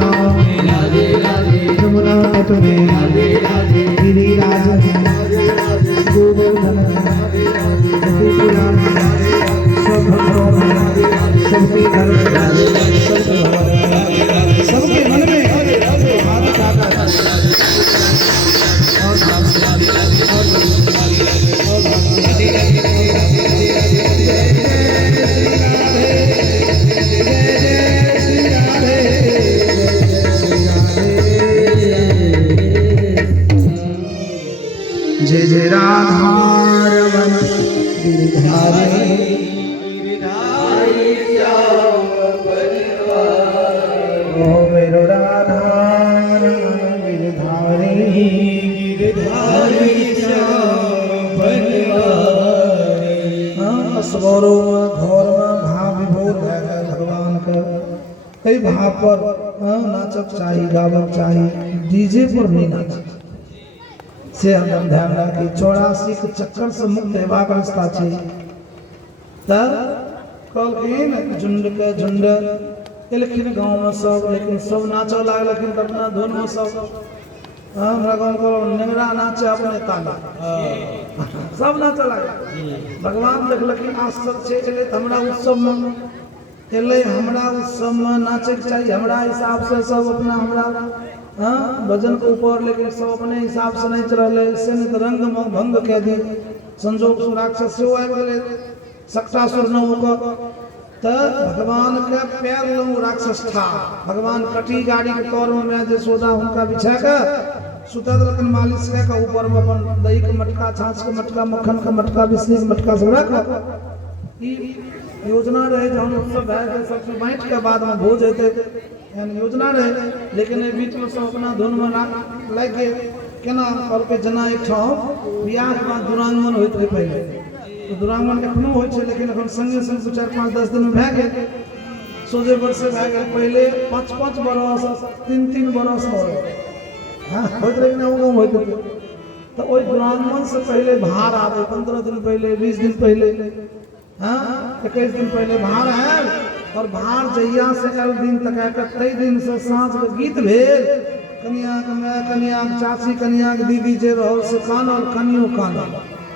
राधे राधे यमुना तट में राधे राधे गिरिराज गोवर्धन त्रिपुरा सब भक्तों में सबके घर में सबके मन में हाथ उठाकर जय जय राधा रमन गिरधारी ओ मेरो राधा रमन गिरधारी असवरो घोर में भाव विभोर है भगवान का कई भाव पर नाचक चाहिए गावक चाहिए डीजे पर नहीं नाच से हम ध्यान रखी 84 के चक्कर से मुक्त हेबा का रास्ता चाहिए तब कल झुंड के झुंड लेकिन गांव में सब लेकिन सब नाचो लाग लेकिन अपना धुन में सब हमरा गांव को नेंगरा नाचे अपने ताला सब नाचे लाग भगवान देख लेकिन आश्चर्य छे एले हमरा उत्सव में एले हमरा उत्सव में नाचे के चाहिए हमरा हिसाब से सब अपना हमरा भजन के ऊपर लेकिन सब अपने हिसाब से नहीं चल रहे से नहीं तो रंग में भंग कह दी संजोग से राक्षस से आबि गेले सक्टासुर न होकर तब भगवान के पैर लंग राक्षस था भगवान कटी गाड़ी के तौर में जसोदा उनका बिछा के सुता दलकन मालिश के ऊपर में अपन दही के मटका छाछ के मटका मक्खन के मटका बिस्नी के मटका सब रख ई योजना रहे जो हम सब भाई सब बैठ के बाद में भोज हेते यानी योजना रहे लेकिन ए बीच में सब अपना धुन में लाग के केना कर के जना एक बियाह के बाद दुरांगमन होइत रहे पहले तो दुरांगमन एखनो होइत छै लेकिन एखन संगे संग 4-5-10 दिन में भए गेल सोझे वर्ष भए गेल पहले 5-5 बरस 3-3 बरस हो होइत रहे ना वो होइत तो ओइ दुरांगमन से पहले भार आवे 15 दिन पहले 20 दिन पहले 21 दिन पहले भार है और भार जहिया से आयल दिन तक कई दिन से साँझ के गीत भेल कनिया के माय कनिया के चाची कनिया के दीदी जे रहो से कानल कनियो कानल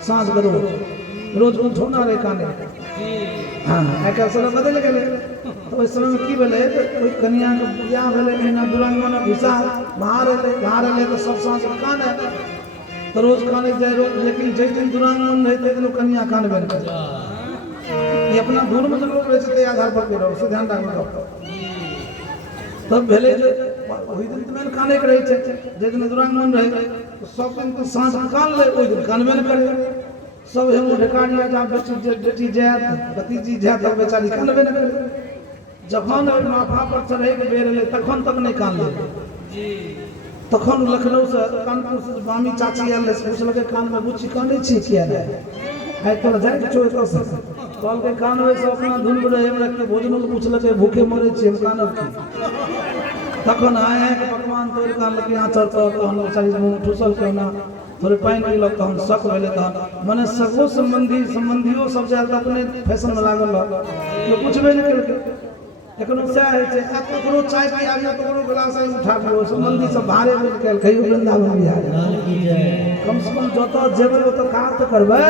साँझ के रोज उठौना रहे काने हाँ आइ समय बदल गेले तो ओहि समय में की भेलै ओहि कनिया के बियाह भेलै महीना दुरांगमन हिस्सा भार एलै तो सब साँझ के काने तो रोज काने जाए रोज लेकिन जिस दिन दुरांगमन रहे तै दिन कनिया कानबे करे ये अपना दूर में लोग रहे थे आधार पर रहो से ध्यान रखना तब भेले जे ओहि दिन तो मैंने काने के रहे थे जे दिन दुरांगमन रहे तो सब दिन तो सांस कान ले ओहि दिन कानबे न करे सब हम ढकानिया जा बेटी जात भतीजी जात तब बेचारी कानबे न करे जखन माथा पर चढ़े के बेर ले तखन तक नहीं कान ले तखन लखनऊ से कानपुर से बामी चाची आयल से पूछलके कान में बुच्ची काने छी किया रे आइ तो जाए छो तो कल के कान में सब अपना धुन रहे हम रख के भोजन को पूछलके भूखे मरे छी हम कानब की तखन आए हैं कि पकवान तोड़ कान लके आचर तो हम बेचारी मुंह ठुसल के ना थोड़े पानी पी लग हम शक भेले त माने सगो संबंधियों सब जाय अपने फैशन में लागल तो पूछबे नहीं करके एखनो से है छै आ ककरो चाय पी आबियो ककरो गिलास उठाबियो संबंधी सब भारे में निकल कहियो वृंदावन बिहार कम से कम जतो जेबै ओतो काज तो करबै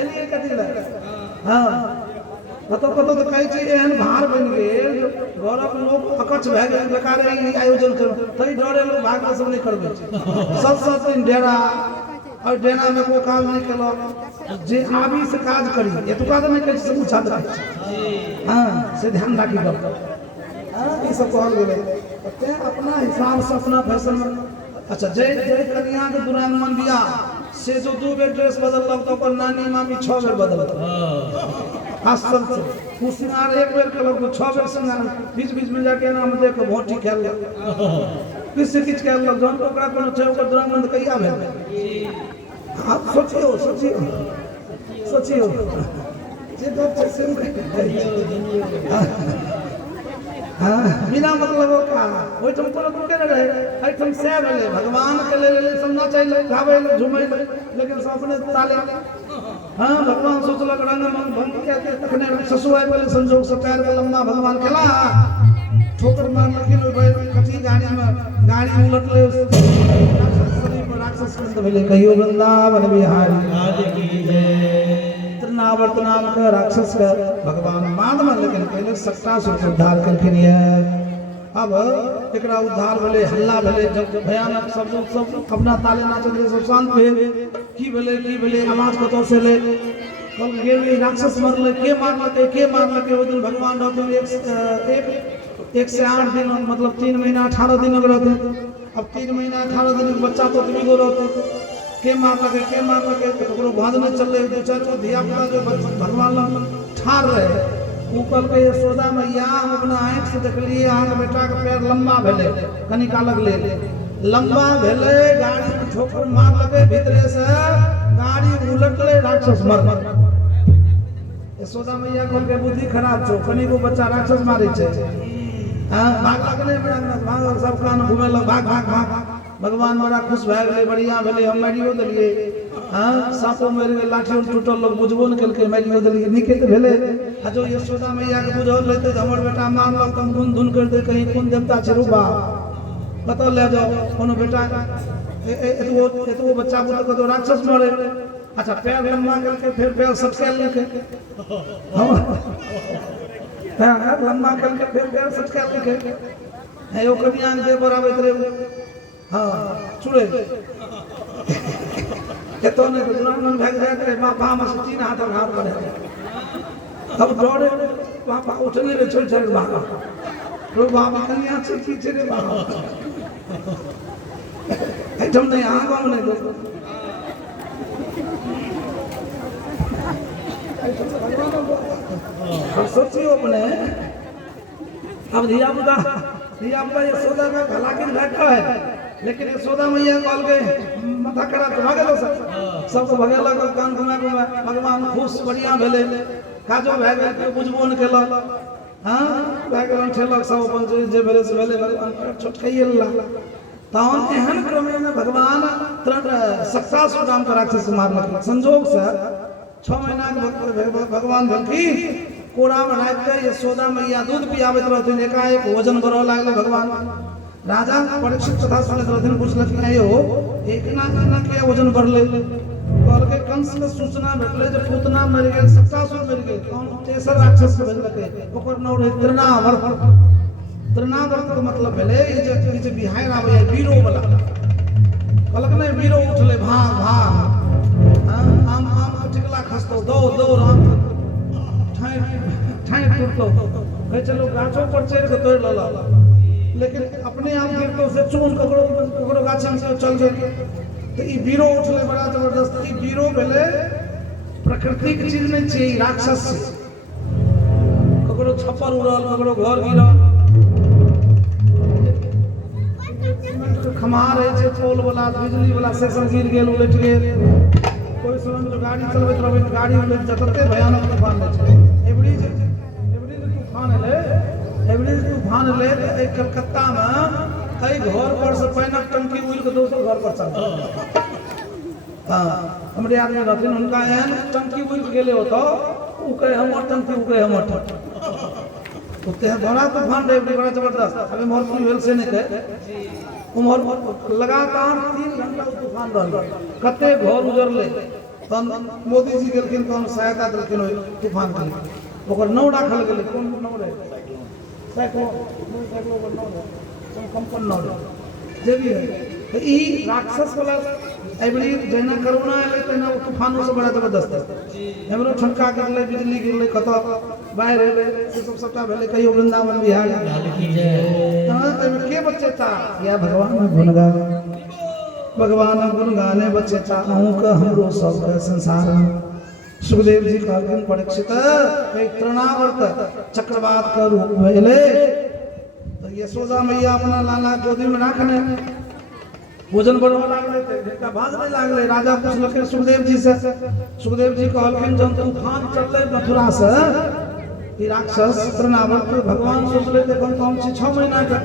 एलिए कथि ले हां कतो तो कहै छै एहन भार बन गेल गौरव लोग अकच्छ भए गेल बेकार ई आयोजन कर तई डरे लोग भाग सब नहीं करबै सब दिन डेरा और डेरा में को काज नहीं केलो जे आबी से काज करी एतुका तो नहीं कहै छै सब छात्र हां से ध्यान राखी गप हां ई सब कहल गेलै ते अपना हिसाब से अपना फैशन में अच्छा जय कन्या के दुरांगमन बियाह से जो 2 बेर ड्रेस बदललक तो ओकर नानी मामी 6 बेर बदललक आश्चर्य कुसिनार 1 बेर केलक तो 6 बेर संगार बीच में जाके नाम देख के भोटी खेललक किसी किछ खेललक जन ओकरा कोनो छै ओकर दुरांगमन कहिया भेल आप सोचियो जे गप छै से बिना मतलब का ओइ तुम कोनो रुके न रहे आई तुम से भेले भगवान के ले समझना चाहिए गावे झूमे लेकिन सब अपने ताले हां भगवान सोचलक रंग मन भंग कहते तखने ससुआई वाले संजोग से पैर के लंबा भगवान खेला ठोकर मार लेकिन गाड़ी उलटले राक्षस शरीर पर राक्षस कंद भेले कहियो वृंदावन बिहारी तृणावर्त नाम का राक्षस का भगवान मान में लेकिन पहले सक्तासुर के उद्धार करके है। अब एकरा उद्धार भेले हल्ला भेले जब भयानक सब अपना ताले नाचत रहे सब शांत भेल की भेले आवाज कतौ से ले कल के राक्षस मरले के मारलके ओ दिन भगवान रहते एक से 8 दिन मतलब 3 महीना 18 दिन रहते। अब 3 महीना 18 दिन के बच्चा तो तुम्ही को रहते के मारलके ककरो भांज न चलले दो चार को धिया पुता जो भगवान ठार रहे ऊपर के यशोदा मैया हम अपना आंख से देखलिए अहाँ बेटा के पैर लंबा भेले कनिका लगले लंबा भेले गाड़ी में ठोकर मार लगे भीतरे से गाड़ी उलटले राक्षस मर यशोदा मैया को के बुद्धि खराब छो कनी को बच्चा राक्षस मारे छे हां भाग लगले भाग सब कान घुमे लग भाग भगवान बड़ा खुश भए गेले बढ़िया भेले हम मारियो देलिए हां सापो मेरे के लाठी टूटल लोग बुझबो न केलके मारियो देलिए निके त भेले आ जो यशोदा मैया के बुझल लेते हमर बेटा मारल कम धुन कर दे कहीं कौन देवता छै रुबा कत ले जाओ कोनो बेटा एतगो बच्चा बुत कतो राक्षस मारे अच्छा पैर लंबा करके फिर पैर सटके लेके हां लंबा करके फिर पैर सटके लेके है ओ कन्या दे बराबर रे हां छुड़े केतो ने दुरान भाग जाए रे बापा हम से 3 हाथ करे अब दौड़े बापा उठले रे छोड़ भागा रो बाबा कन्या से खींचे रे बाबा एकदम नहीं आगा में देखो सोचियो अपने अब धिया पुता यशोदा में भला के बैठा है लेकिन यशोदा मैया कॉल के माथा करा तो भागलो सब भगेला कान घुमा भगवान खुश बढ़िया भेले काजो भए गेल के बुझबो न केल हां भए गेल ठेलक सब अपन जे भेले से भेले भगवान छोटकाइए ला तहन एहन क्रमे में भगवान सक्तासुर नाम का राक्षस मारलक संजोग से 6 महीना के भगवान भेलकी कोड़ा में राख के यशोदा मैया दूध पियाबैत रहथिन एकाएक वजन बढ़ऽ लागले भगवान राजा परीक्षित कथा सुनैत रहथिन पूछलखिन आयो एक ना के वजन बढ़ले कहल के कंस के सूचना भेटले जे पूतना मर गेल सक्तासुर मर गेल कौन तेसर राक्षस के भेलके ओकर नाम रहे तृणावर्त के मतलब भेले ई जे बिहार आबै है वीरो वाला कहलक नहीं वीरो उठले भाग आम टिकला खसतो दो राम ठाई टूटतो कहे चलो गाछों पर चढ़ के तोड़ लला लेकिन अपने आप गिरतो से चून ककरो गाछी में चल गेल तो ई वीरो उठले बड़ा जबरदस्त ई वीरो भेले प्रकृति के चीज नहीं छै राक्षस ककरो छप्पर उड़ल ककरो घर गिरल खमार है पोल वाला बिजली वाला सेक्शन गिर गेल उलट गेल कोई समय में गाड़ी चलबैत रहबै तो गाड़ी उलट जतते भयानक तूफान छै एवरी तूफान ले एक कलकत्ता में कई घर पर से पानी टंकी उड़ के दोसर घर पर चल हां हमरे आदमी रहथिन उनका एहन टंकी उड़ गेले होतो उ कहे हमर टंकी उ कहे हमर ओते बड़ा तूफान रे बड़ा जबरदस्त अबे मोर की भेल से नहीं कहे उमर लगातार 3 घंटा तूफान रहल कते घर उजरले तन मोदी जी गेलखिन तन सहायता देलखिन तूफान के ओकर नाव राखल गेलै कोन नाव रे साइक्लोन रे कंपन नाव जे भी है तो ई राक्षस वाला एबड़ी जेना करोना आले तेना तूफानों से बड़ा जबरदस्त हमरो ठनका गिरले बिजली गिरले कत बाहर एले से सब सबटा भेले कहियो वृंदावन बिहार की जय हां एमे के बच्चे था या भगवान में भगवान गुण गाने बच्चे था हूं का हमरो सब का संसार में सुखदेव जी कहलखिन परीक्षित तृणावर्त चक्रवात का रूप भेले तो यशोदा मैया अपना लाला गोदी में राखने भोजन बढ़वा लागले बेटा भाजने लागले राजा पूछलके सुखदेव जी से सुखदेव जी कहलखिन जब तूफान चलले मथुरा से ई राक्षस तृणावर्त भगवान सोचले देखन तो हम 6 महीना के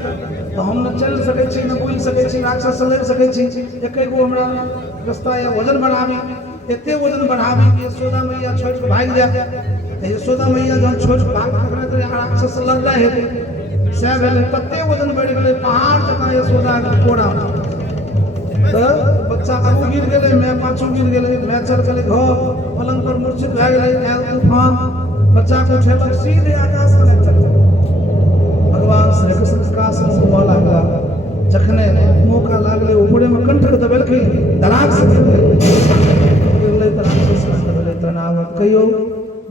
तो हम न चल सके छी न बोल सके छी राक्षस ले सके छी एकै गो हमरा रास्ता या वजन बढ़ावी एते वजन बढ़ावी कि यशोदा मैया छोड़ के भाग जाए यशोदा मैया जब छोड़ के भाग सकले तो राक्षस लड़ रहे है से भेले तते वजन बढ़ गेले पहाड़ माँ यशोदा के कोड़ा तो बच्चा आगू गिर गए, मैं पाछू गिर गए, मैं चल गए घर पलंग पर मूर्छित भए गए, आयल तूफान बच्चा को उठेलक सीधे आकाश में चल गए। भगवान श्री कृष्ण काश मुँह लागला, जखने मौका लागले ऊपरे में कंठ के दबेलखिन, धड़ाक से गिरले धड़ाक से दबेले तनावत कहियो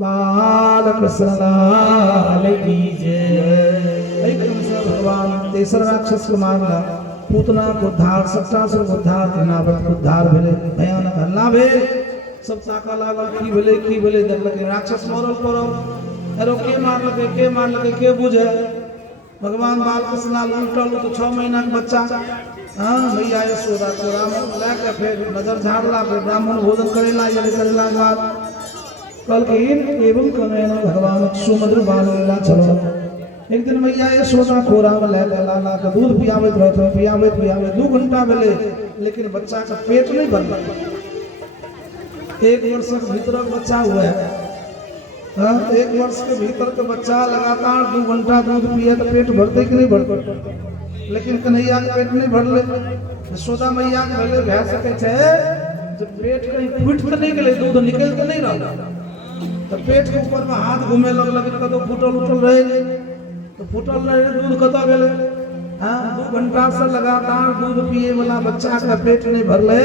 बाल कृष्ण लाल की जय। एकदम से भगवान तेसर राक्षस को मारला, पूतना को उद्धार, सप्तासुर को उद्धार, नावत को उद्धार भेले, भयानक हल्ला भेल, सब ताका लागल की भेले देखलक राक्षस मरल पड़ल, एरो के मारलकै के बुझे। भगवान बालकृष्ण लाल उल्टल तो 6 महीना के बच्चा मैया यशोदा कोरा में लाके फिर नजर झाड़ला, फिर ब्राह्मण भोजन करेला के बाद कहलखिन एवं क्रमेण भगवान सुमधुर बाल लीला चलो। एक दिन मैया यशोदा कोरा में लाला के दूध पियावत रहते, पियावत 2 घंटा भेले लेकिन बच्चा का पेट नहीं भरल। 1 वर्ष के भीतर बच्चा हुआ है, 1 वर्ष के भीतर के बच्चा लगातार 2 घंटा दूध पिए तो पेट भरते कि नहीं भरते, लेकिन कन्हैया के पेट नहीं भरले। यशोदा मैया के भले भए सके छे जब पेट कहीं फूट तो नहीं गए, दूध निकल तो नहीं रहा, तो पेट के ऊपर में हाथ घूमे लगल, कतो फूटल उठल रहे, तो फूटल रहे दूध कतो गेले। 2 घंटा से लगातार दूध पिए वाला बच्चा का पेट नहीं भरले,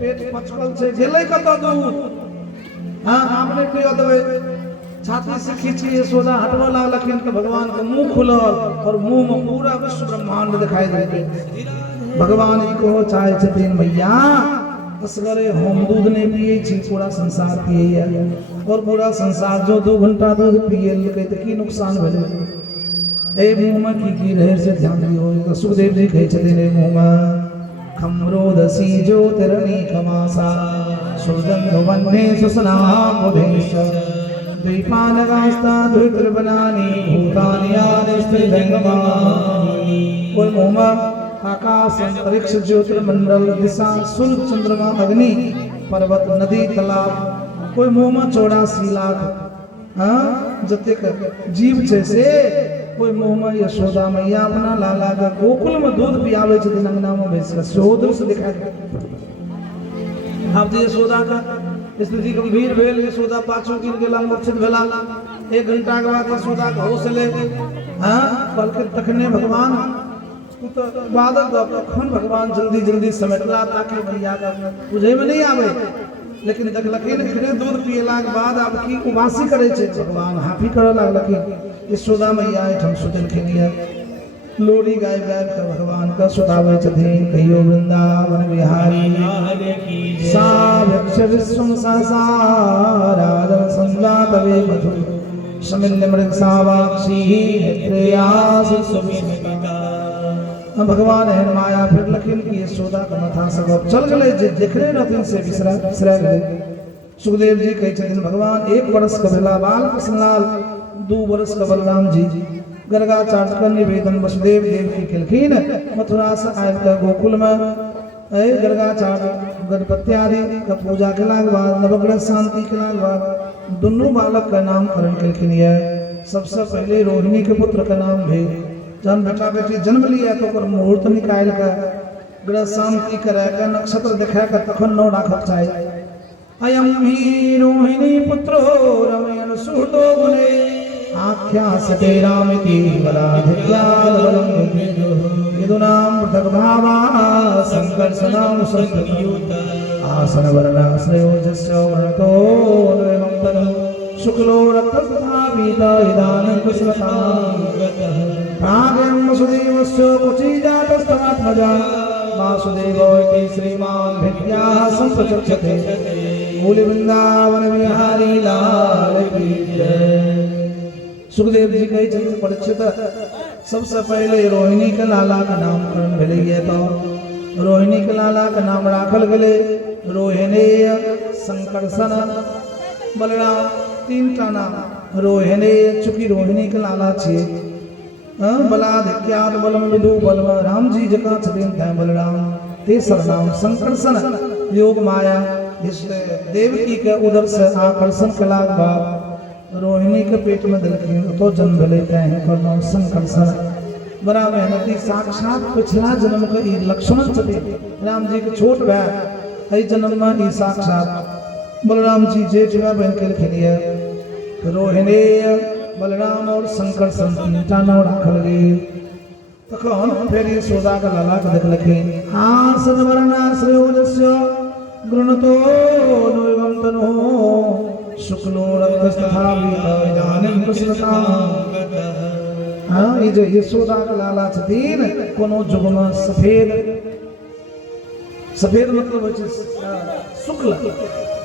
पेट पचकल से गेले कतो दूध। आपने पियो देवे, छाती से खींची यशोदा हटवला, लेकिन तो भगवान का मुंह खुलल और मुंह में पूरा विश्व ब्रह्मांड दिखाई देते। भगवान को चाहे छथिन मैया असगरे हम दूध नहीं पिए छी, पूरा संसार पिए और पूरा संसार जो 2 घंटा दूध पिए लगे तो की नुकसान भेले। ए मुंह में की रहे से ध्यान दियो। सुखदेव जी कहे छथिन ए मुंह में खमरोदसी जो तिरणी कमासा सुगंध वन्ने सुसनाम उदेश द्वीपानगास्ता द्वित्रबनानी भूतानि आदिष्टिलिंगमानि। कोई मुंह में आकाश अंतरिक्ष ज्योतिर्मंडल दिशा सूर्य चंद्रमा अग्नि पर्वत नदी तालाब, कोई मुंह में 84 लाख जतेक जीव छे से, कोई मुंह में यशोदा मैया अपना लाला का गोकुल में दूध पियावे छथिन, अंगना में बैस के सोदर से दिखाई। अब यशोदा का स्थिति गंभीर भेल, यशोदा पाछू गिर गेला, मूर्छित भेला। 1 घंटा के बाद यशोदा के होश ले, कल के तखने भगवान तो बादल अखन भगवान जल्दी समेटला ताकि मैया का बुझे में नहीं आवे, लेकिन देखलखिन इतने दूध पियला के बाद अब की उबासी करे छे, भगवान हाफी करे लागलखिन। यशोदा मैया एठम सुतलखिन ये लोरी गाय गाय कर भगवान का सुतावे छथिन, कहियो वृंदावन बिहारी लाल की जय। सावक्ष विश्वम सहसारादर संजात वे मधुर समिल्य मृग सावाक्षी नेत्रयास सुमिमिका। भगवान है माया फिर लखिन की यशोदा का मथा सब चल गए, जे देखने रहथिन से बिसरा गए। सुखदेव जी कहे छथिन भगवान 1 वर्ष का भेला बालकृष्ण लाल, 2 वर्ष का बलराम जी। गर्गाचार्य का निवेदन वसुदेव देव की केलखिन, मथुरा से आकर गोकुल में गर्गाचार्य गणपति आदि का पूजा के बाद नवग्रह शांति के बाद दोनों बालक का नामकरण केलखिन। सबसे पहले रोहिणी के पुत्र का नाम भेल, जन बेटा बेटी जन्म लिया तो मुहूर्त निकाल कर ग्रह शांति करे का नक्षत्र देखा कर तखन न राखक चाहे। अयम ही रोहिणी पुत्रो रमयन सुहृतो गुणे आख्या सते रामिति बलाधिक्याद बलं यदुनाम पृथक भावा संकर्षणाम संयुत आसन वर्णाश्रयोजस्य वर्णतो एवं तनु शुक्लो रक्ततथा पीता इदानीं कुशलतां प्रागं वसुदेवस्य कुचीजातस्तमात्मजा वासुदेवो इति श्रीमान् भिद्याः सम्प्रचक्षते। मूल वृंदावन बिहारी लाल की जय। सुखदेव जी कहे छथिन परीक्षित सबसे पहले रोहिणी के लाला का नामकरण भेलै, तो रोहिणी के लाला का नाम राखल गेलै रोहिणेय, संकर्षण, बलराम, 3टा नाम रोहिणेय। चूंकि रोहिणी के लाला छे बलाधिक्याद बलम विदु बलम राम जी जका छथिन तैं बलराम। तेसर नाम संकर्षण, योग माया, इसलिए देवकी के उदर से आकर्षण कला बाद रोहिणी के पेट में दिलखिन तो जन्म भेलै तैं हिनकर नाम संकर्षण। बड़ा मेहनती साक्षात पिछला जन्म के ई लक्ष्मण छथि राम जी के छोट भाई एहि जन्म में ई साक्षात बलराम जी जेठ भाई बन के खेलिए रोहिणी बलराम और शंकर संतीटा न राखल गेल तखन फेर यशोदा के लाला के देखलखिन आसन वर्णाश्रयोजस्य गृणतो नोयगम तनो शुक्लो रक्तस्तथा इदानीं कृष्णता। हाँ ये जो यशोदा के लाला छथिन कोनो जुग में सफेद सफेद मतलब होय छै शुक्ल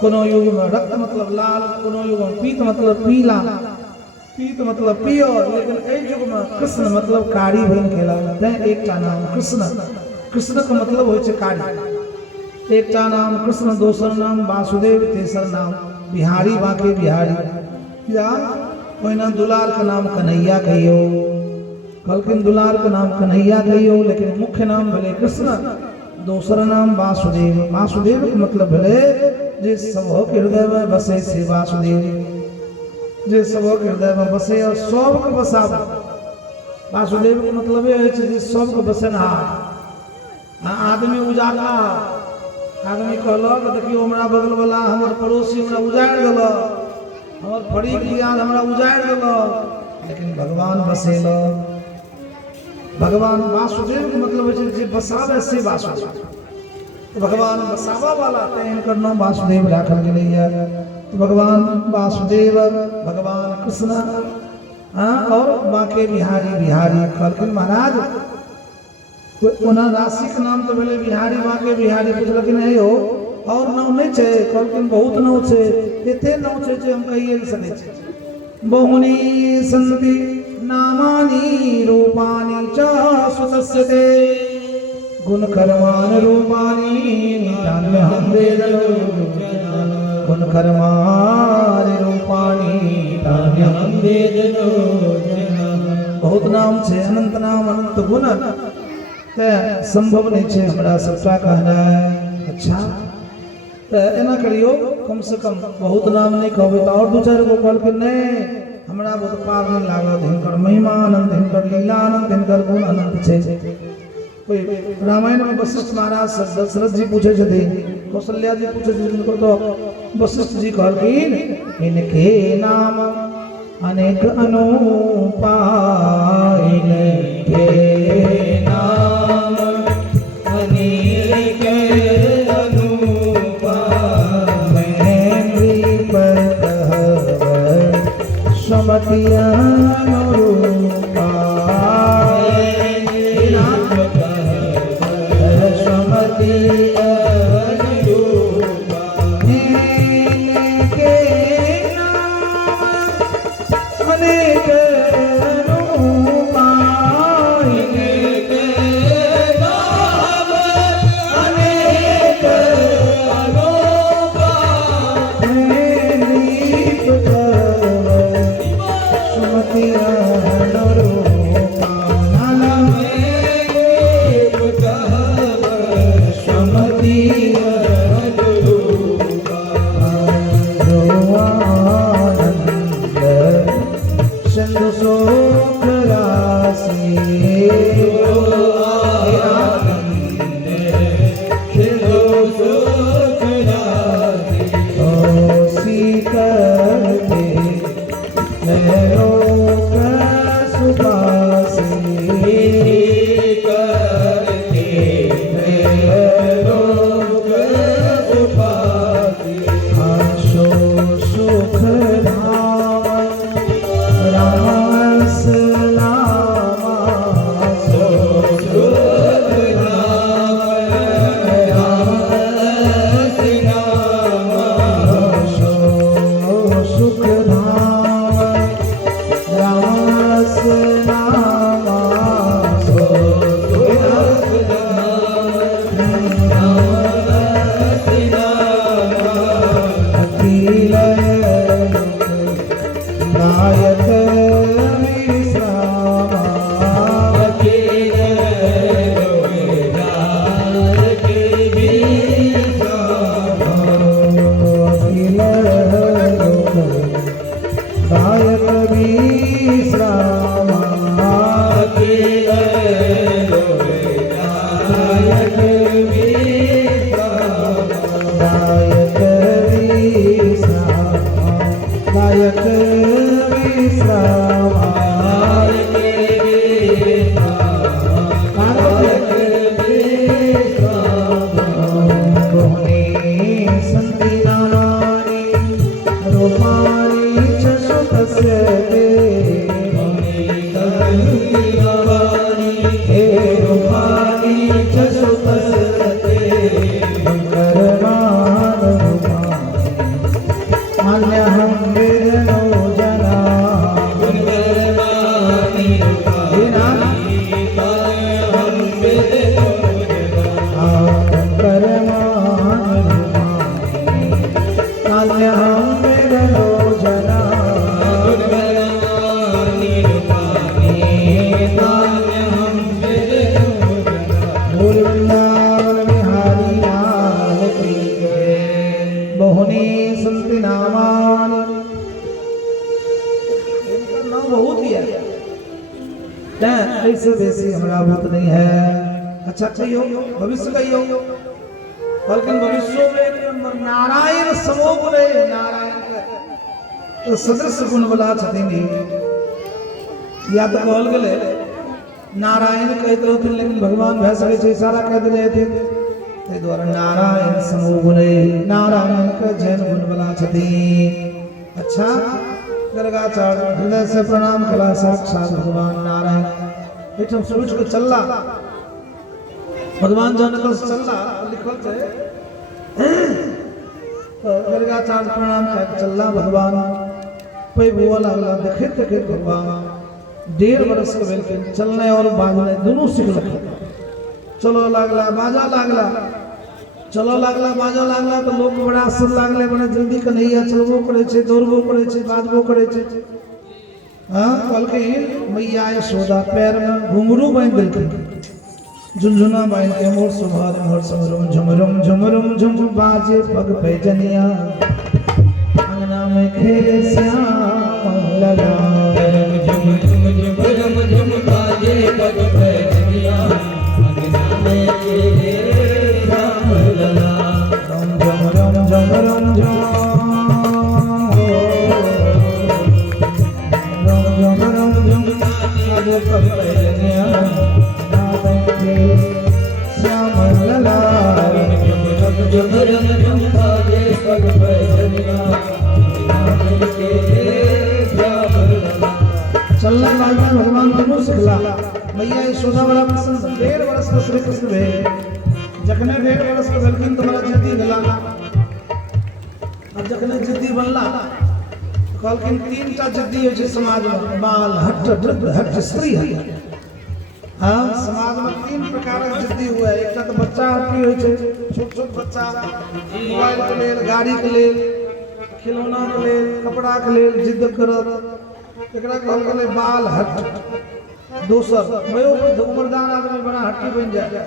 कोनो युग में रक्त मतलब लाल कोनो युग में पीत मतलब पीला पीत मतलब पियर लेकिन एहि युग में कृष्ण मतलब कारी बन गेला तें एकटा नाम कृष्ण कृष्ण का मतलब होय छै कारी एकटा नाम कृष्ण दोसर नाम वासुदेव तेसर नाम बिहारी बाकी बिहारी या ओहिना दुलार का नाम कन्हैया कहियो कहलखिन दुलार का नाम कन्हैया कहियो लेकिन मुख्य नाम भेलै कृष्ण दोसर नाम वासुदेव वासुदेव के मतलब भेलै जे सबक हृदय में बसे से वासुदेव जे सबक हृदय में बसे और सबके बसावे वासुदेव के मतलब है जे सबके बसेनहार आदमी उजाला आदमी कहलक देखियो हमरा बगल वाला हमर पड़ोसी हमरा उजाड़ देलक हमर फरीक दियाद हमरा उजाड़ देलक लेकिन भगवान बसेल भगवान वासुदेव के मतलब है जे बसावे से वासुदेव तो भगवान बसावा वाला इनकर नाम वासुदेव राखल गेलै है तो भगवान वासुदेव भगवान कृष्ण और बाके बिहारी बिहारी कहलखिन महाराज ओना राशि के नाम तो भेलै बिहारी बाके बिहारी पुछलखिन हे हो और नाम नहीं छै कहलखिन बहुत नाम छै एते नाम छै जे हम कहिए नहीं सकै छी बहुनी सन्ति नामानि रूपाणि च सुतस्य ते गुण कर्मान रूपाणि तान्यहं वेदनो गुण कर्मान रूपाणि तान्यहं वेदनो बहुत नाम छै अनंत नाम अनंत गुण ते संभव नहीं छै हमरा सबटा कहना अच्छा तो एना करियो कम से कम बहुत नाम नहीं कहबै तो और दू चार गो कहलखिन नहीं हमरा बहुत पार नहीं लागत हिनकर महिमा अनंत हिनकर लीला अनंत हिनकर गुण अनंत छै कोई रामायण में वशिष्ठ महाराज से दशरथ जी पूछे छथिन कौशल्या जी पूछे छथिन तो वशिष्ठ जी कहलखिन इनके नाम अनेक अनुपा इनके नाम अनेक अनुपा मैं पर कहब समतिया अनुरूपा समतिया अनुरूपा इनके नाम अनेक अनुपा इनके नाम अनेक अनुपा दीप सुमतिया अनुरूपा नाम दीप सुमतिया से बेसी हमरा भूत नहीं है। अच्छा कहियो भविष्य कहियो, बल्कि भविष्य में एक नंबर नारायण समो गुण है। नारायण तो सदृश गुण वाला छथिन। या तो कहल गेले नारायण कहते रहते, लेकिन भगवान भै सके छै इशारा कह दे रहे थे। ते द्वारा नारायण समो गुण है, नारायण का जैन गुण वाला छथिन। अच्छा गर्गाचार्य हृदय से प्रणाम कला, साक्षात भगवान नारायण एठम सोच के चलला। भगवान जन को चलला लिखल है, गर्गाचार्य प्रणाम कर चलला। भगवान पे बुआ लागला, देखे देखे भगवान 1.5 वर्ष के भेल चलने और बाजने दोनों सीखल। चलो लागला, बाजा लागला, चलो लागला, बाजा लागला तो लोग बड़ा आसन लागले, बड़ा जल्दी कन्हैया चलबो करे छे, दौड़बो करे छे, बाजबो करे छे। हां कहलके मैया यशोदा पैर में घुंघरू बांध देलकै, झुनझुना बांध के मोर सुभार मोर समरम झुमरम झुमरम झुम बाजे पग पैजनिया, अंगना में खेले श्याम लला। झुम झुम झुमरम झुम बाजे पग पैजनिया, अंगना में खेले श्याम लला। रम झम रम झम रम झम रम झम रम झम बाजे पग पैजनिया, श्याम लला। झुम रम झम बाजे पग पैजनिया, चलना लागला। भगवान दोनों सिखला। मैया यशोदा वाला प्रसन्न 1.5 वर्ष का श्री कृष्ण भेल। जखने 1.5 वर्ष के भेलखिन तो बड़ा जिद्दी भेला। अब जखने जिद्दी बनला कहलखिन 3टा जिद्दी होइ छै समाज में, बाल हट वृद्ध हट स्त्री हट। हाँ समाज में 3 प्रकारक जिद्दी हुआ है। एक तो बच्चा हट्टी होइ छै, छोट छोट बच्चा मोबाइल के लेल, गाड़ी के लेल, खिलौना के लेल, कपड़ा के लेल जिद करत, एकरा कहल गेलै बाल हट। दोसर वयो वृद्ध उम्रदार आदमी बड़ा हट्टी बन जाए।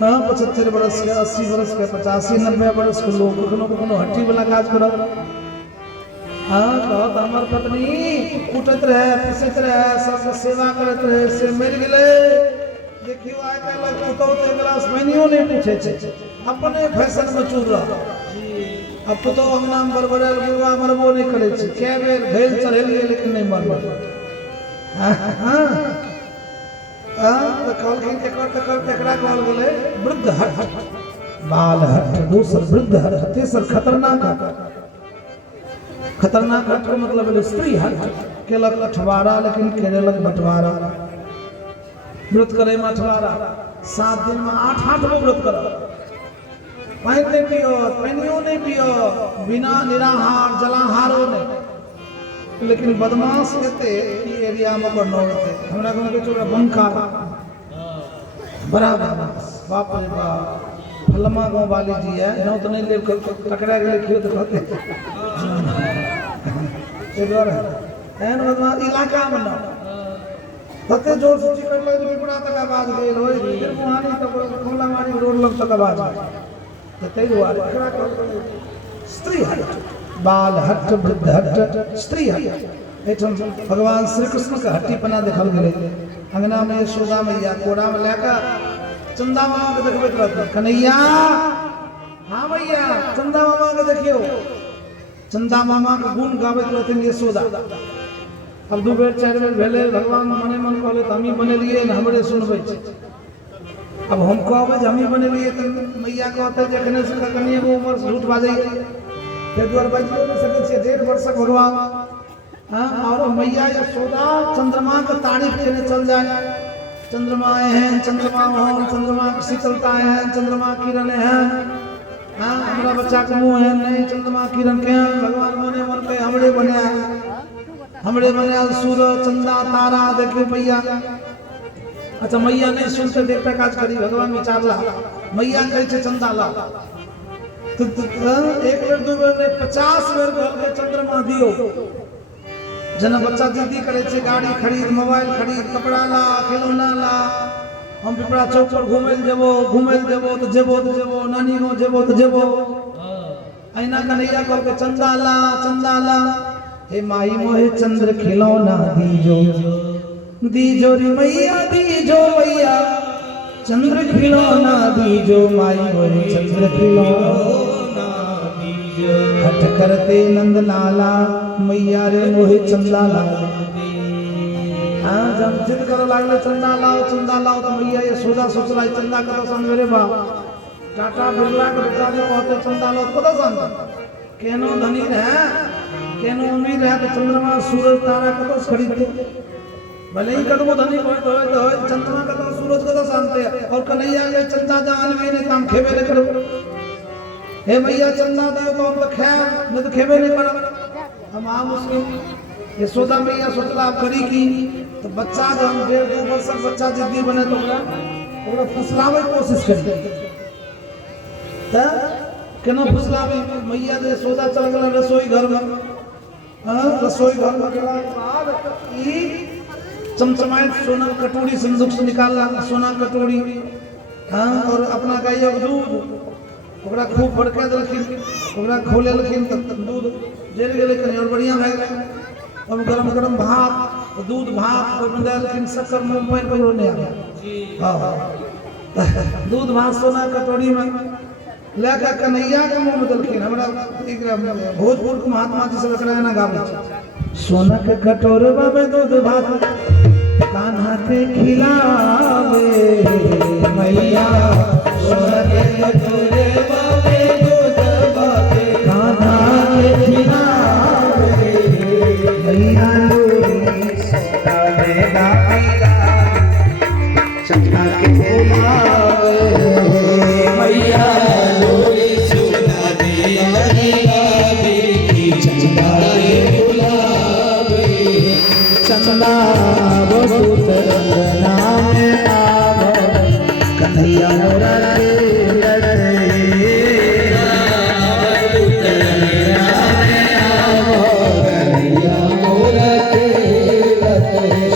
हाँ 75 वर्ष के, 80 वर्ष के, 85-90 वर्ष के लोग कखनो हट्टी वाला काज करत। हाँ कहत हमर पत्नी कूटत रहे, पिसत रहे, सबके सेवा करत रहे, से मर गेलै। देखियो आइ काल्हि पुतहु तो एक गिलास पानियो नहीं पूछे छै, अपने फैशन में चूर रह। अब पुतहु अंगना में बड़बड़ायल बुढ़वा मरबो नहीं करे छै, कै बेर भेल चढ़ेलिए लेकिन नहीं मरल। तो कहलखिन एकरा कहल गेलै वृद्ध हट, बाल हट। दोसर वृद्ध हट। तेसर खतरनाक हट। खतरनाक हट का मतलब है स्त्री हट। केलक अठवारा लेकिन केलक बंटवारा। व्रत करे में अठवारा, 7 दिन में 8 गो व्रत कर। पानी नहीं पियो, पानियो नहीं पियो, बिना निराहार जलाहारो नहीं। लेकिन बदमाश कहते कि एरिया में कर न रहते। हमरा गांव के छोरा बंका बड़ा बदमाश, बाप रे बाप। फलमा गांव वाली जी है, नौ तो नहीं ले टकरा गेले खियो तो कहते ए डर एन बदमाश इलाका में न तते जोर से चिकर लग पिपड़ा तक आवाज गई होय, फिर मुहानी तक खुला मारी रोड लग तक आवाज तते हुआ। एकरा कहल स्त्री हट, बाल हट, वृद्ध हट, स्त्री हट। एठम भगवान श्री कृष्ण का हट्टीपना देखल गेलै। अंगना में यशोदा मैया कोड़ा में लेकर चंदा मामा के देखबैत रहथिन, कन्हैया हाँ मैया चंदा मामा के देखियो। चंदा मामा के गुण गाबैत रहथिन यशोदा। अब 2 बेर 4 बेर भेले, भगवान मने मन कहले त हमी बनेलिए न, हमरे सुनबै छै। अब हम कहबै जे हमी बनेलिए त मैया कहते जे एखने से कनिए गो उम्र से झूठ बाजै ते द्वार बाजियो न सकै छै। 1.5 वर्षक भगवान और मैया यशोदा चंद्रमा के तारीफ करने चल जाए। चंद्रमा हैं, चंद्रमा हो, चंद्रमा की शीतलता है, चंद्रमा किरण है। हमारा बच्चा के मुँह है नहीं, चंद्रमा किरण के हैं। भगवान मने मन के हमरे बने, हमरे बने सूरज चंदा तारा देखे मैया। अच्छा मैया नहीं सुनते देखते काज करी। भगवान विचार ला मैया कहे चंदा ला तो 1 बेर 2 बेर नहीं 50 बेर कहल चंद्रमा दियो। जना बच्चा जिद्दी करे छे गाड़ी खरीद, मोबाइल खरीद, कपड़ा ला, खिलौना ला, हम पिपरा चौक पर घूमे जेबो तो जेबो नानी गाँव जेबो तो जेबो। ऐना कन्हैया कह के चंदा ला, हे माई मोहे चंद्र खिलौना दीजो। दीजो रे मैया दीजो मैया चंद्र खिलौना दीजो माई बोले चंद्र खिलौना दीजो। हट करते नंद लाला मैया रे मोहे चंदा लाला। हाँ जब जिद करो लागले चंदा लाओ तो मैया ये सोचा सोच रहा है चंदा करो सन मेरे बाप टाटा बिरला के बेटा ने कहते चंदा लाओ कतो सन केनो धनी है केनो अमीर है तो चंद्रमा सूरज तारा कतो खरीदते भले ही कदमो धनी तो चंद्रमा कतो सूरज कतो शांते और कन्हैया के चंदा जान भी ने काम खेबे ने करो हे मैया चंदा दियो तो हम तो खे न तो खेबे ने करो हम आ मुस्लिम ये सोदा मैया सोचला करी की तो बच्चा जब 1.5-2 वर्ष बच्चा जिद्दी बने तो ओकरा फुसलावे की कोशिश करी त केना फुसलावे मैया दे सोदा चल गेल रसोई घर में हां रसोई घर में गेला बाद ई चमचमाइत सोना कटोरी संदूक से निकालला सोना कटोरी हां और अपना गाय के दूध ओकरा खूब फड़के देलखिन ओकरा खोले लखिन त दूध जल गेले कनी और बढ़िया भ गेल और गरम गरम भात दूध भात और देलखिन शक्कर में पानी करो नहीं आ जी हां दूध भात सोना कटोरी में लेकर कन्हैया के मुंह में दलखिन हमरा भोजपुर के महात्मा जी से लकड़ा ना गावे सोना के कटोरवा में दूध भात कान्हा के खिलावे मैया सोना के कटोरवा में दूध भात कान्हा के खिलावे मैया लोरी सोना में गावेला चंदा के खिलावे मैया चंदा बहुत नाम आव कन्हैया मोरा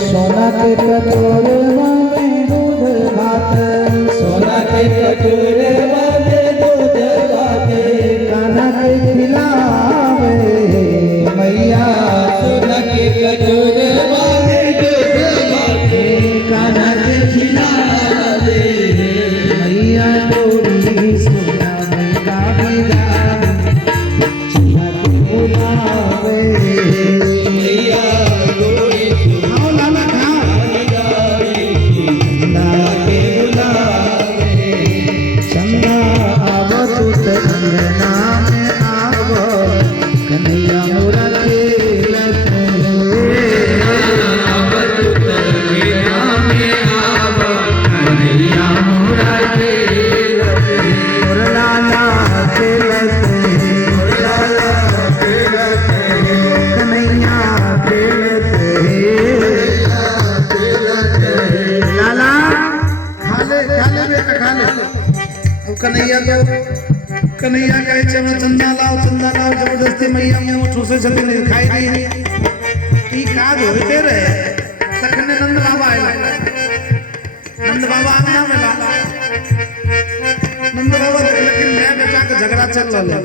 सोना के कटोरे में दूध भात सोना के कटोरे में दूध भात कान्हा के खिलावे मैया सोना के कटोरे कन्हैया कहे चलो चंदा लाओ जबरदस्ती मैया मुंह ठूसे चले नहीं खाई नहीं की काज होते रहे तखने नंद बाबा आया नंद बाबा आंगना में लाला नंद बाबा लेकिन मैं बेटा का झगड़ा चल रहा है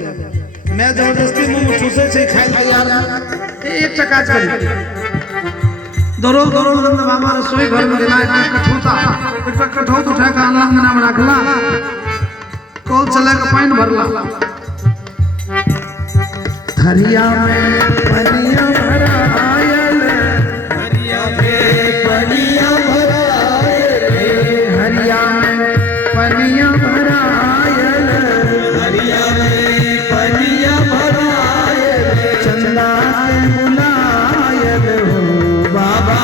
मैं जबरदस्ती मुंह ठूसे से खाई यार एक टका करी दरो नंद बाबा रसोई घर में गेला एक कठौत उठा के आंगना में रखला कल चले के पानी भरला हरिया में पनिया भरा आयल हरिया में पनिया भरा आयल हरिया में पनिया भरा आयल हरिया में पनिया भरा आयल चंदा के बुलायल हो बाबा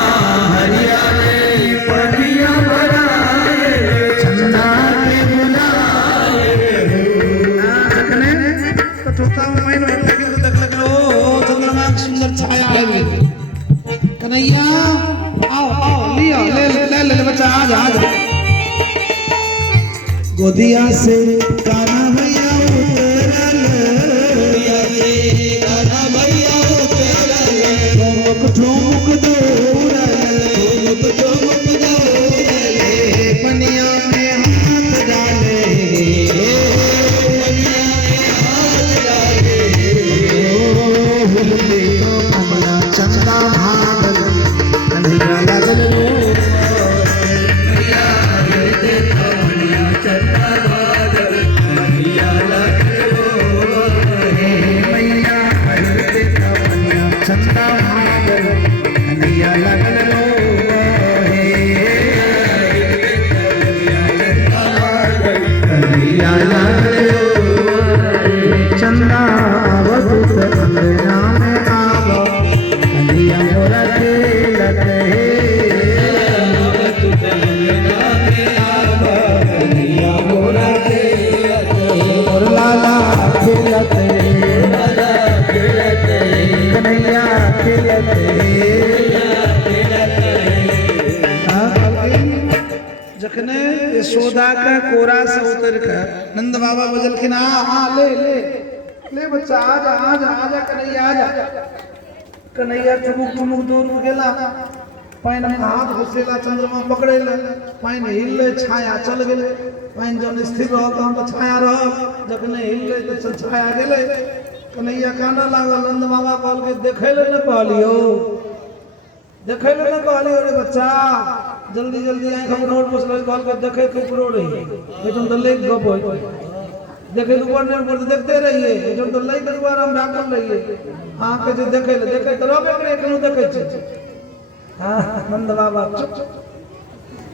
हरिया में पनिया भरा आयल चंदा के सुंदर छाया है कन्हैया आओ लियो ले बच्चा आज गोदिया से कान्हा भैया उतरल गोदिया से कान्हा भैया उतरल ठुमक दौड़ल पनिया में हाथ डाले चंदा भागल कन्हैया लागल यशोदा का कोरा से उतर कर नंद बाबा बजलखिन आ ले ले ले बच्चा आजा आजा आजा कन्हैया आजा। कन्हैया ठुमुक ठुमुक दूर गेला, पाइन में हाथ घुसेला, चंद्रमा पकड़े ले, पाइन हिलले, छाया चल गेले। पाइन जब स्थिर रह तो छाया रह, जखने हिलले तो छाया गेले। कन्हैया काना लागल, नंद बाबा कहल के देखे ले न कहलियो, देखे ले न कहलियो रे बच्चा, जल्दी जल्दी आंख अपनोर पुछले कहल के देखे के उपरो रही एठन तो लेक गप होय, देखे ऊपर ने ऊपर देखते रहिए एठन तो लई दरबार हम राखल रहिए। हां के जे देखे तो रहबे करे एखनो देखे छै। हां नंद बाबा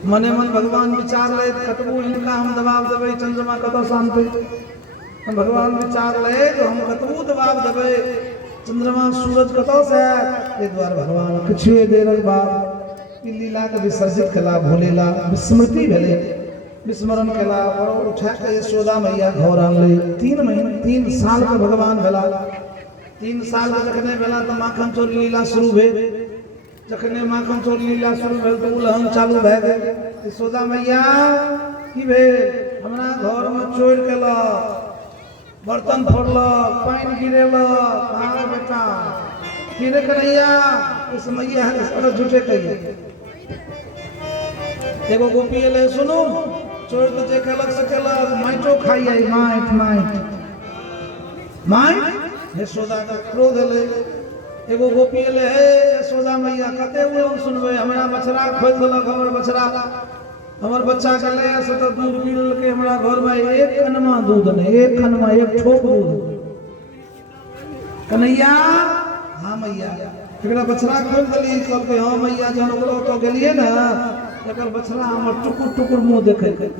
मने मन भगवान विचार ले कतबो इनका हम दबाव देबै, चंद्रमा कत शांति। भगवान विचार ले तो हम कतबो दबाव देबै, चंद्रमा सूरज कत से ए द्वार भगवान किछु देर बाद लीला के विसर्जित कला, भोलेला विस्मृति भेले, विस्मरण कला और उठा के यशोदा मैया घर आनले। 3 महीना 3 साल के भगवान भेला। 3 साल के जखने भेला तो माखन चोर लीला शुरू भेल। जखने माखन चोर लीला शुरू भेल तो उलहन चालू भए गेल। यशोदा मैया की भेल, हमरा घर में चोर केला, बर्तन फोड़लक, पानी गिरेलक। हाँ बेटा किने कन्हैया इस मैया के सारा झूठे कहिए। एगो गोपी ले सुनो, चोर तो जे केलक से केलक, माइटो खाई आई, माइट माइट माइट। यशोदा का क्रोध ले। एगो गोपी ले हे यशोदा मैया कते उलम सुनबे, हमरा बछड़ा खोल देलक, हमर बछड़ा हमर बच्चा के ले से तो दूध पी के हमरा घर में एक कनमा दूध नहीं, एक कनमा एक ठोप दूध। कन्हैया हां मैया एकरा बछड़ा खोल देली, कहल के हां मैया जन ओकरो तो गेलिए ना, एकर बछड़ा हमर टुकुर टुकुर मुंह देखे।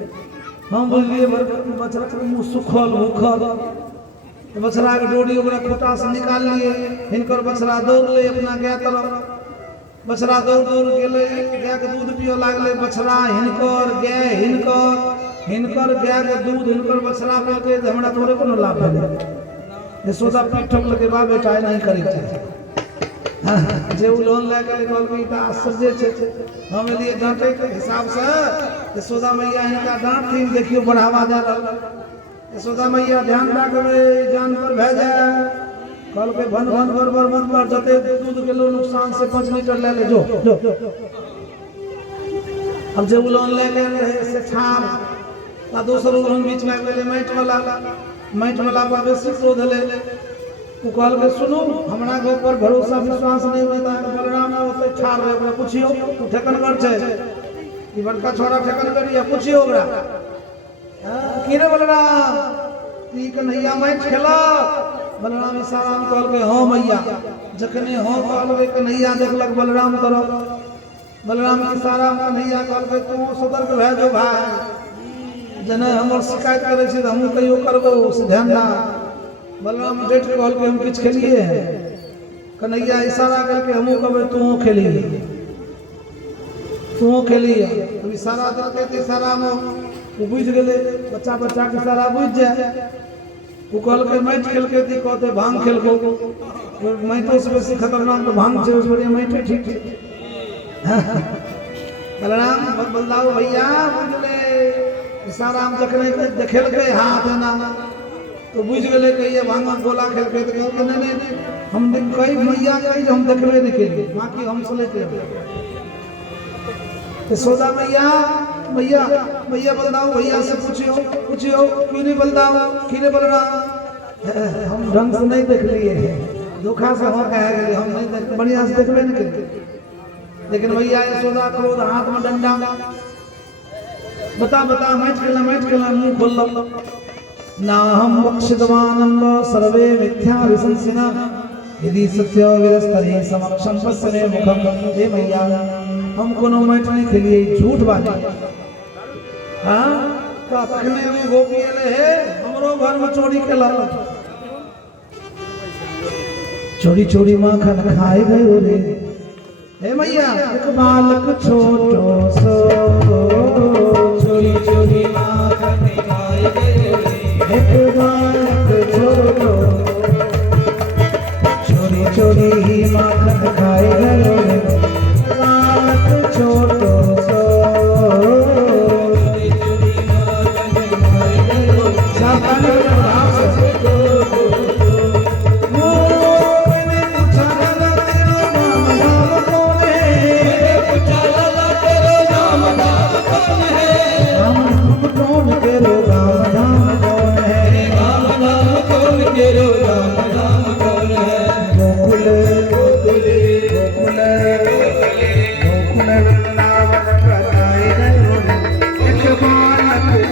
हम बोलिए बछड़ा के मुंह सुखल भूखल, बछड़ा के डोरी ओकरा खोटा से निकाल लिए। हिनकर बछड़ा दौड़ ले अपना गाय तरफ, बछड़ा दौड़ दौड़ गेले, गाय के दूध पियो लागले। बछड़ा हिनकर गाय हिनकर गाय के दूध हिनकर बछड़ा पी के हमरा तोरे कोनो लाभ भेले। यशोदा पीठ ठोक के बा बेटा नहीं करी छै। जे लोन ले के कहल के त आश्चर्य छै, हम लिए डांटे के हिसाब से यशोदा मैया हिनका डांट थी, देखियो बढ़ावा दे रहल। यशोदा मैया ध्यान राखबे जान पर भे जाए, कहल के भन भन बर मन पर जते दूध किलो नुकसान से 5 लीटर ले ले जो। अब जे लोन ले के रहे से छाप आ दोसर लोन बीच में गेले माइट वाला पर बेसी क्रोध ले। उ कहल के सुनो हमरा के ऊपर भरोसा विश्वास नहीं होता, बलराम ओते ठाड़ रहे, ओकरा पूछियो तू ठेकन कर छै, ई बड़का छोरा ठेकन करिया, पूछियो ओकरा। की रे बलराम ई कन्हैया माइट खेला? बलराम इशारा में कहल के हां मैया। जखने हां कहल कन्हैया देखलक बलराम तरफ, बलराम इशारा में कन्हैया कहल के तू सतर्क भए जो भाई, जने हमर शिकायत करे छी त हमहु कहियो करबो से ध्यान दा। बलराम डेट कहल के हम किछ खेलिए है, कन्हैया इशारा करके हमहु कहबे तू खेलिए, तू खेलिए। अब इशारा देलके त इशारा में वो बुझ गेले, बच्चा बच्चा के इशारा बुझ जाए। वो कहल के माइट खेल के थी, कहते भांग खेल को, माइटो से बेसी खतरनाक तो भांग से बढ़िया माइटे ठीक है। बलराम बलदाऊ भैया बुझले इशारा हम जखने देखेल के हाथ ना तो बुझ गेले कि ये भांग गोला खेल के तो नहीं हम कई मैया कई हम देखबे नहीं केलिए, बाकी हम से लेके यशोदा मैया मैया मैया बलदाऊ भैया से पूछियो क्यों नहीं बलदाऊ की बलराम, हम ढंग से नहीं देख लिए, धोखा से हो कह गए, हम नहीं देख बढ़िया से देखबे नहीं केलिए। लेकिन भैया यशोदा क्रोध हाथ में डंडा, बता माइट खेला मुंह खोल ना हम बक्षितवानंद सर्वे मिथ्या विसंसिना यदि सत्य विरस्तरे समक्षम पस्मे मुखम। हे भैया हम कोनो माइट नहीं खेलिए, झूठ बात। हां तो तखने में गोपी एले हे हमरो घर में चोरी केला, चोरी चोरी माखन खाए गयो रे। हे मैया एक बालक छोटो सो चोरी चोरी माखन खाए गयो रे, एक बालक छोटो चोरी चोरी माखन खाए गयो रे, बालक छोटो सो चोरी चोरी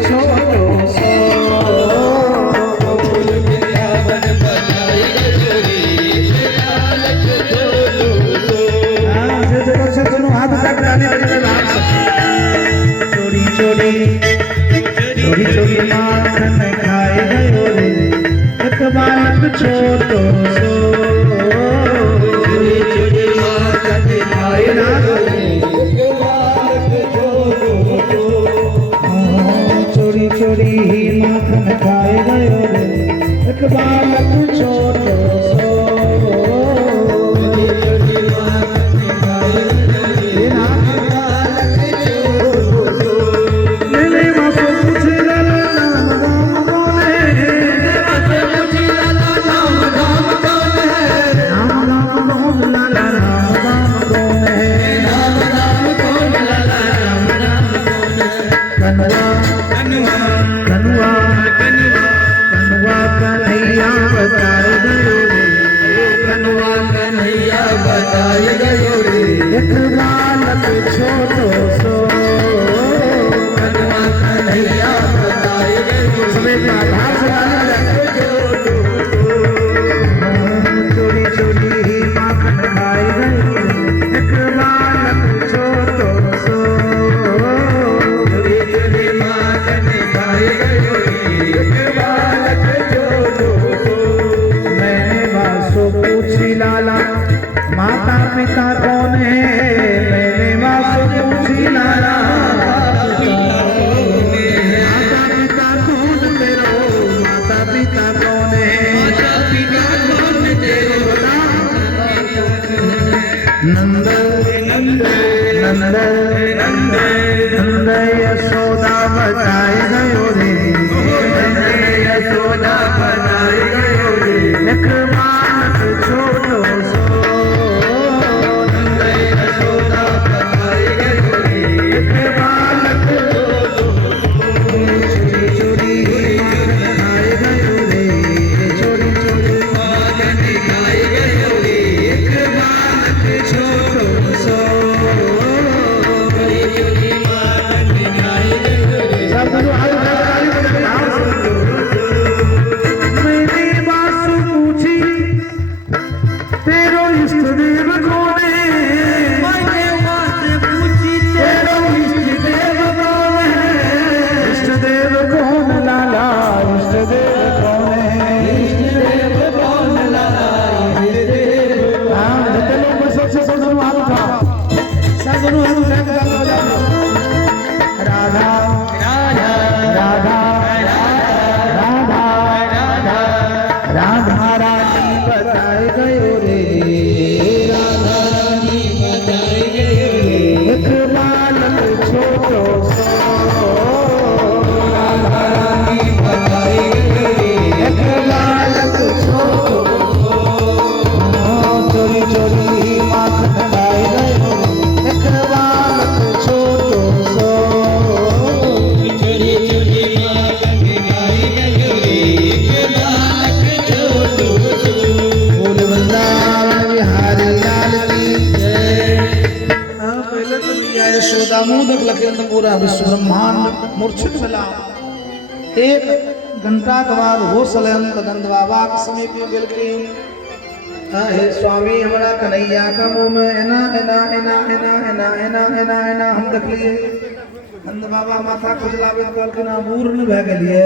छोटो सो चोरी चोरी चोरी चोरी माखन खाए गयो रे एक बालक छोटो सो चोरी चोरी माखन खाए गयो रे एक बालक छोटो सो चोरी चोरी माखन खाए गयो रे एक बालक छोटो सो एक बालक छोटो सो कन्वा कन्हैया बताए गयो समय का आधार से चोरी चोरी माखन खाए गयो एक बालक छोटो सो चोरी चोरी माखन खाए गयो एक बालक छोटो सो मैंने बासो पूछी लाला माता पिता कौन है मैंने बात पूछी लाला माता पिता कौन तेरो माता पिता कौन है माता पिता कौन तेरो बता नंद नंद नंद नंद नंद यशोदा बताए गयो रे यशोदा बताए गयो रे एक बालक छोटो सो पूरा विश्व ब्रह्मांड मूर्छित मिला एक घंटा के बाद हो सलन नंद बाबा के समीप गेल के हे स्वामी हमरा कन्हैया का मुंह में एना एना एना एना एना एना एना एना हम देखलिए नंद बाबा माथा खुजलाबे कहल के ना बूढ़ न भए गेलिए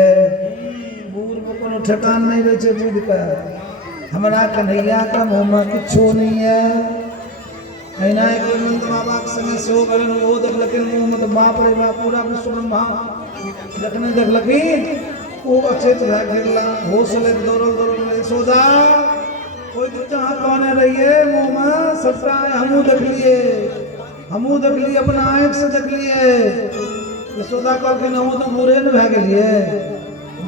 बूढ़ में कोनो ठिकान नहीं रहे छे बुध का हमरा कन्हैया का मुंह में किछो नहीं है ऐना एक नंद बाबा के संगे सो गलन वो देखलकिन मुंह में तो बाप रे बाप पूरा विश्व ब्रह्मांड देखने देखलकिन वो अचेत भए गेला होश ले दौड़ल दौड़ल सो जा कोई तो जहाँ कहने रहिए मुंह में सबका हमू देख लिए अपना आँख से देख लिए यशोदा कहलकिन हम तो बूढ़े न भए गेलिए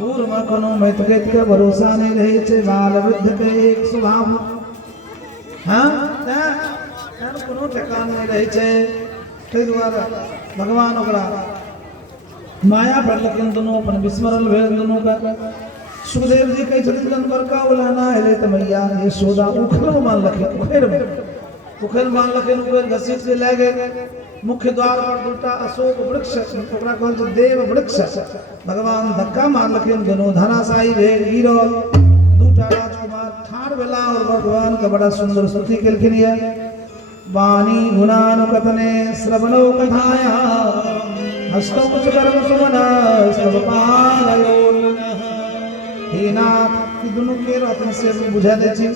बूढ़ में कोनो मैतगत के भरोसा नहीं रहे छे बाल वृद्ध के एक स्वभाव हाँ कोनो ठेकान नहीं रहे छे ताहि दुआरे भगवान ओकरा माया पड़लकिन दोनों अपन विस्मरण भेल दोनों का सुखदेव जी कहे छथिन बड़का वाला ना हेले त मैया यशोदा उखड़ मान लखिन उखड़ में उखेल मान लखन उखेल घसीट के ले गए मुख्य द्वार पर दूटा अशोक वृक्ष ओकरा कहल छै देव वृक्ष भगवान धक्का मार लखन दोनों धराशायी भेल गिरल दूटा राजकुमार ठाड़ भेला और भगवान का बड़ा सुंदर स्तुति केलखिन ये वाणी गुणानुकथने श्रवणो कथाया हस्तौ कुछ कर्म सुमन सब पालयो हे नाथ ई दुनु के रत्न से बुझा दे छी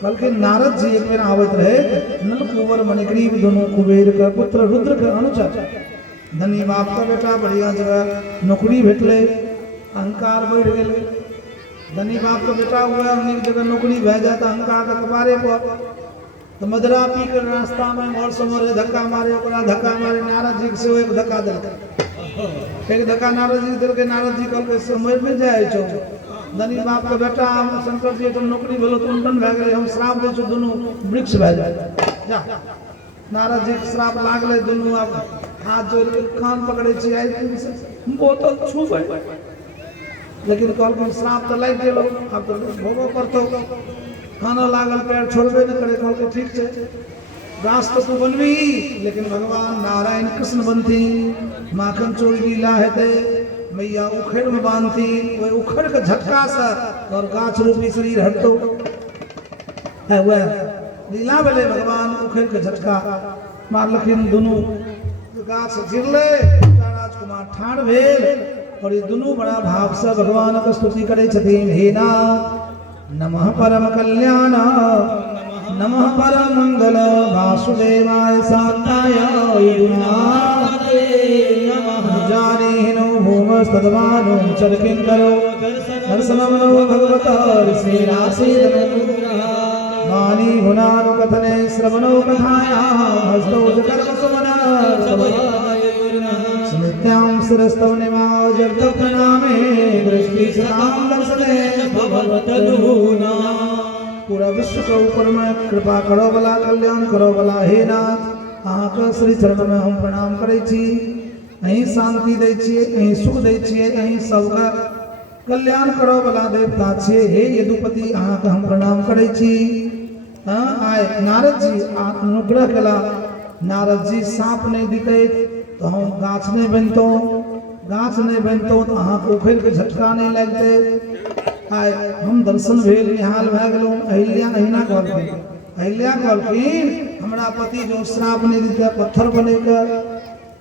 कल के नारद जी एक बेर आवत रहे नलकुवर मणिग्रीव दोनों कुबेर का पुत्र रुद्र का अनुचर धनी बाप का बेटा बढ़िया जगह नौकरी भेटले अहंकार बढ़ गेले धनी बाप का बेटा हुआ अनेक जगह नौकरी भे जाए तो अहंकार का कबारे पर तो मदरा पी कर रास्ता में मोर समोर धक्का मारे ओकरा धक्का मारे नारद जी से एक धक्का दिल एक धक्का नारद जी दिल के नारद जी कल के समय में जाए छो धनी बाप का बेटा हम शंकर जी तो नौकरी भेलो तो उल्टन भे गेले हम श्राप दे छो दोनों वृक्ष भे जाए जा नारद जी के श्राप लागले दोनों अब हाथ जोड़ के कान पकड़े छी आई बोतल छू गए लेकिन कल के श्राप तो लाग गेलो अब तो भोगो पड़तो खाना लागल पैर छोड़बे न करे कल के ठीक छे गाछ तो तू बनवी लेकिन भगवान नारायण कृष्ण बनती माखन चोर लीला हेते मैया उखड़ में बांधती वो उखड़ के झटका से और गाछ रूपी शरीर हटतो है वह लीला भेले भगवान उखड़ के झटका मार लखिन दोनों गाछ गिरले राजकुमार ठाड़ भेल और ये दोनों बड़ा भाव से भगवान की स्तुति करे छथिन हे नाथ नमः परम कल्याण नमः परम मंगल वासुदेवाय शांताय जानेनो भूमस्तद्वानो चरकिं करो दर्शनमनो भगवता वाणी गुणानुकथने श्रवणो कथाया हस्तौ कर्म सुमना स्मृत्यां शिरस्तव निवाजर्तप्रणामे दृष्टि सतां दर्शने भगवतदुना पूरा विश्व के ऊपर में कृपा करो भला कल्याण करो भला हे नाथ अहाँ के श्री चरण में हम प्रणाम करे छी अहीं शांति दै छियै अहीं सुख दै छियै अहीं सबका कल्याण करो भला देवता छियै हे यदुपति अहाँ के हम प्रणाम करे छी आय नारद जी अनुग्रह कला नारद जी साप नहीं दिते तो हम गाछ नहीं बनतो तो अहाँ को उखड़ के झटका नहीं लगते आय हम दर्शन भेल निहाल भे गेलो अहिल्या अहिना कहलखिन अहिल्या कहलखिन हमरा पति जो श्राप नहीं देते पत्थर बनेगा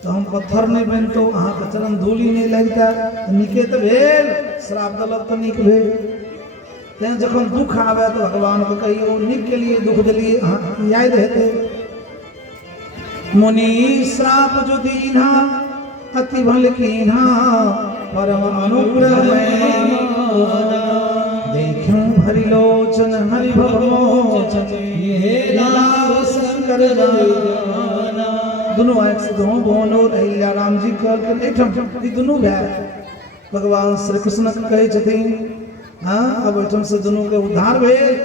तो हम पत्थर नहीं बनतो अहाँ के चरण धूलि नहीं लगता निके तो भेल श्राप दलक तो निक भेल ते जखन दुख आवे तो भगवान को कहियो निक के लिए दुख दिलिए याद हेते मुनि श्राप जो दीना अति भल कीना परम अनुग्रह में देखूं हरि लोचन हरि भवमोचन हे लाभ शंकर जाना दोनों एक से दोनों बोनो अहिल्या राम जी कर एकठम ई दोनों भाई भगवान श्री कृष्ण कहे छथिन हां अब एकठम से दोनों के उद्धार भेल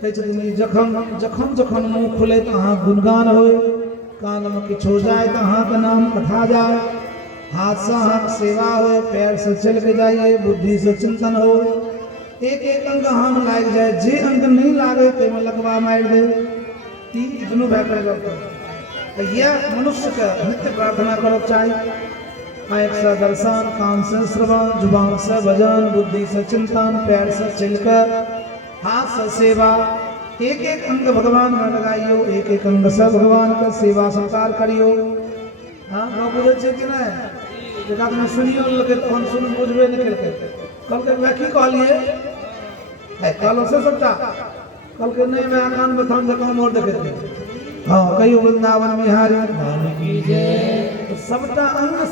कहे छथिन जखन जखन मुंह खुले तो अहाँ गुणगान होए कान में किछ हो जाए तो अहाँ का नाम कथा जाए हाथ से हाथ सेवा हो पैर से चल के जाइए बुद्धि से चिंतन हो एक एक अंग हम लाग जाए जे अंग नहीं लागे ते में लगवा मार दे इतनो बेहतर करता यह मनुष्य का नित्य प्रार्थना करो चाहिए आँख से दर्शन कान से श्रवण जुबान से भजन बुद्धि से चिंतन पैर से चलकर हाथ से सेवा एक एक अंग भगवान में लगाइयो एक एक अंग से भगवान का सेवा सत्कार करियो हाँ न बुझे छे कि नहीं जेका तुम सुनियो लगे तो हम सुन बुझबे नहीं करके कल के मैं की कहलिए है कल से सबटा कल के नहीं मैं कान में थम देखो मोर देखे हाँ कहियो वृंदावन बिहारी की जय सबटा अंग